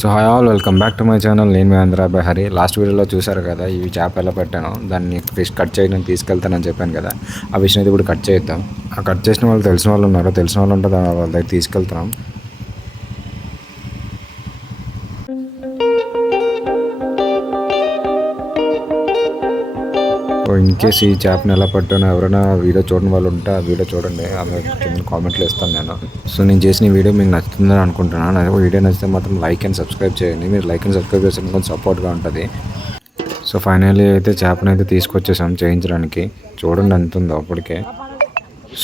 So hi all, welcome back to my channel. నేను మీ Andhra by Hari. Last వీడియోలో చూశారు కదా, ఇవి చేప ఎలా పెట్టాను, దాన్ని ఫిష్ కట్ చేయడానికి తీసుకెళ్తానని చెప్పాను కదా, ఆ ఫిష్ని అయితే ఇప్పుడు కట్ చేద్దాం. ఆ కట్ చేసిన వాళ్ళు తెలిసిన వాళ్ళు ఉన్నారు, తెలిసిన వాళ్ళు ఉంటే వాళ్ళ దగ్గర తీసుకెళ్తున్నాం. ఇన్ కేస్ ఈ చేపని ఎలా పట్టానో ఎవరైనా వీడియో చూడని వాళ్ళు ఉంటే ఆ వీడియో చూడండి, ఆమె కింద కామెంట్లో ఇస్తాను నేను. సో నేను చేసిన ఈ వీడియో మీకు నచ్చుతుందని అనుకుంటున్నాను. వీడియో నచ్చితే మాత్రం లైక్ అండ్ సబ్స్క్రైబ్ చేయండి. మీరు లైక్ అండ్ సబ్స్క్రైబ్ చేస్తే కొంచెం సపోర్ట్గా ఉంటుంది. సో ఫైనల్లీ అయితే చేపని అయితే తీసుకొచ్చేసాం చేయించడానికి. చూడండి ఎంత ఉందో అప్పటికే.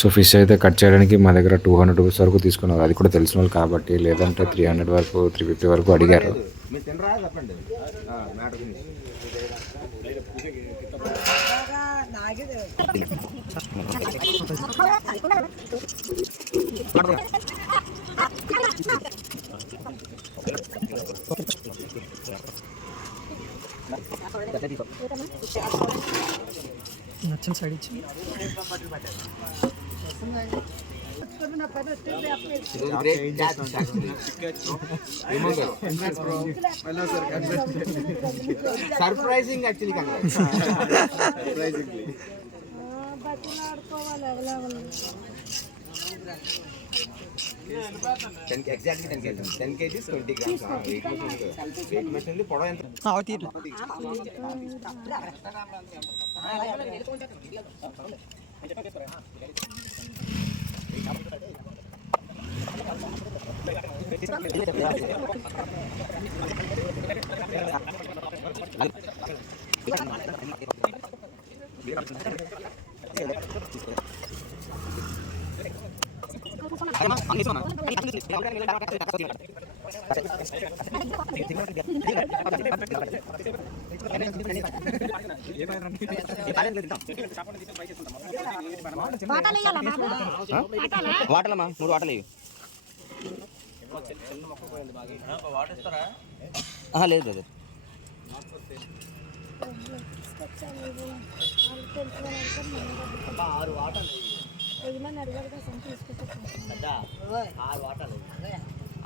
సో ఫిష్ అయితే కట్ చేయడానికి మా దగ్గర 200 రూపీస్ వరకు తీసుకున్నారు. అది కూడా తెలిసిన వాళ్ళు కాబట్టి, లేదంటే 300 వరకు 350 వరకు అడిగారు. నచ్చిన సైడ్ ఇచ్చి surprising actually exactly 10 kgs 20 grams weight machine పొడవు ఎంత వాటలమ్మా 3 వాటలు లేదు బ్రదర్.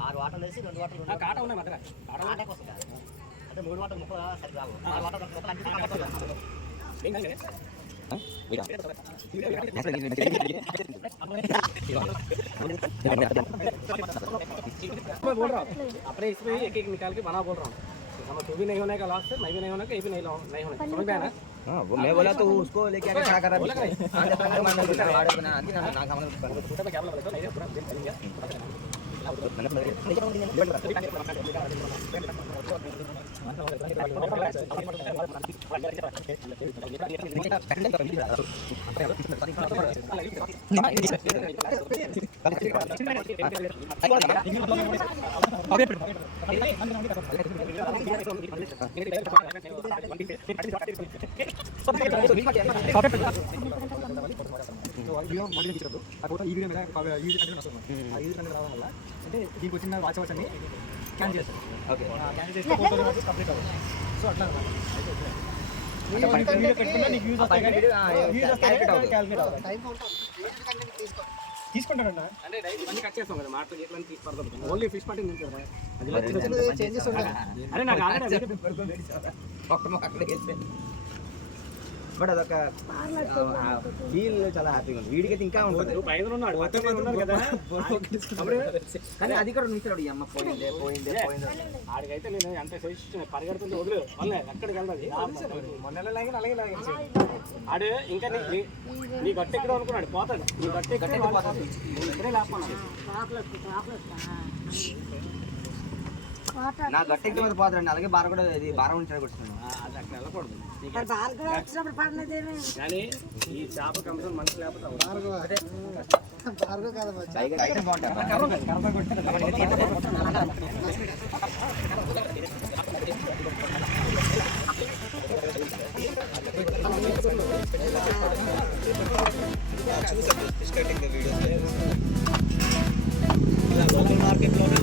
ఆరు వాటలు వేసి 2 వాటలు అంటే 3 వాటలు ముక్క సరి రావు. 6 వాటలు अपने इसमें एक एक निकाल के बना बोल रहा हूँ. तो भी नहीं होने का लास्ट, मैं भी नहीं होने का, ये भी नहीं होने. समझ में आया ना? हाँ वो मैं बोला तो उसको लेके आके क्या कर रहा है? అంటే దీనికి వచ్చిన వాచ్ అన్ని క్యాన్ చేస్తారు. ఓకే, క్యాన్ చేస్తే కంప్లీట్ అవ్వదు. సో అట్లా తీసుకుంటారంట. అంటే ఇవన్నీ కట్ చేస్తాం కదా, మార్కెట్ ఎట్లా తీసుకుంటాం. ఓన్లీ ఫిష్ పట్టింగ్ ఉంది కదా, అది చేంజెస్ ఉంటాయి. అరే నాకు ఆల్రెడీ బట్ అదొక ఫీల్ చాలా హ్యాపీగా ఉంది. వీడికైతే ఇంకా ఉంటుంది. కానీ అది కూడా మిస్ అయ్యాడు. అమ్మ పోయిందే ఆడికైతే నేను ఎంత పరిగెడుతుంటే వదిలేదు, మళ్ళీ ఎక్కడికి వెళ్తాది. మొన్న అలాగే ఆడు ఇంకా నీ గట్టి ఎక్కడ అనుకున్నాడు, పోతాడు. నీ గట్టి ఇక్కడే లేకపోతే నా గట్టెక్కి మీద పోతాడండి. అలాగే బార కూడా ఇది బార ఉంచాడు కొడుతున్నాను. అది అక్కడ వెళ్ళకూడదు. కానీ ఈ చేప కంపెనీ మనిషి లేకపోతే మార్కెట్లోనే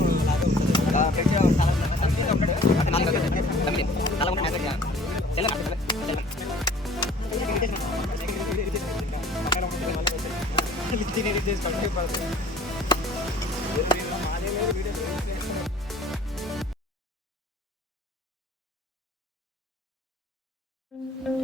చేయండి.